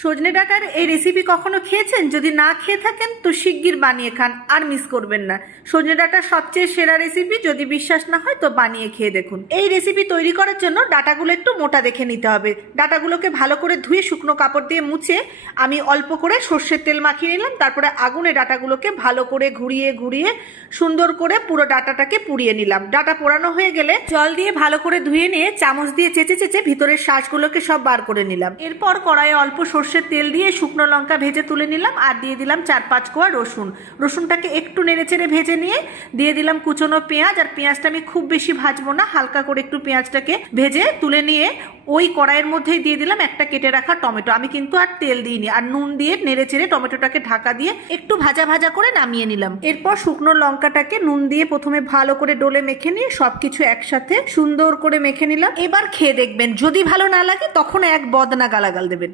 সজনে ডাঁটার এই রেসিপি কখনো খেয়েছেন? যদি না খেয়ে থাকেন তো শিগগির বানিয়ে খান, আর মিস করবেন না। সজনে ডাঁটার সবচেয়ে সেরা রেসিপি, যদি বিশ্বাস না হয় তো বানিয়ে খেয়ে দেখুন। এই রেসিপি তৈরি করার জন্য ডাঁটাগুলো একটু মোটা দেখে নিতে হবে। ডাঁটাগুলোকে ভালো করে ধুয়ে শুকনো কাপড় দিয়ে মুছে আমি অল্প করে সর্ষের তেল মাখিয়ে নিলাম। তারপরে আগুনে ডাঁটাগুলোকে ভালো করে ঘুরিয়ে ঘুরিয়ে সুন্দর করে পুরো ডাঁটাটাকে পুড়িয়ে নিলাম। ডাঁটা পোড়ানো হয়ে গেলে জল দিয়ে ভালো করে ধুয়ে নিয়ে চামচ দিয়ে চেঁচে চেঁচে ভিতরের শাঁসগুলোকে সব বার করে নিলাম। এরপর কড়াইয়ে অল্প সর্ষের তেল দিয়ে শুকনো লঙ্কা ভেজে তুলে নিলাম, আর দিয়ে দিলাম 4-5 কোয়া রসুন। রসুনটাকে একটু নেড়েচেড়ে ভেজে নিয়ে দিয়ে দিলাম কুচনো পেঁয়াজ। আর পেঁয়াজটা আমি খুব বেশি ভাজবো না, হালকা করে একটু পেঁয়াজটাকে ভেজে তুলে নিয়ে ওই কড়াইয়ের মধ্যেই দিয়ে দিলাম একটা কেটে রাখা টমেটো। আমি কিন্তু আর তেল দিইনি, আর নুন দিয়ে নেড়েচেড়ে টমেটোটাকে ঢাকা দিয়ে একটু ভাজা ভাজা করে নামিয়ে নিলাম। এরপর শুকনো লঙ্কাটাকে নুন দিয়ে প্রথমে ভালো করে ডলে মেখে নিয়ে সবকিছু একসাথে সুন্দর করে মেখে নিলাম। এবার খেয়ে দেখবেন, যদি ভালো না লাগে তখন এক বদনা গালাগাল দেবেন।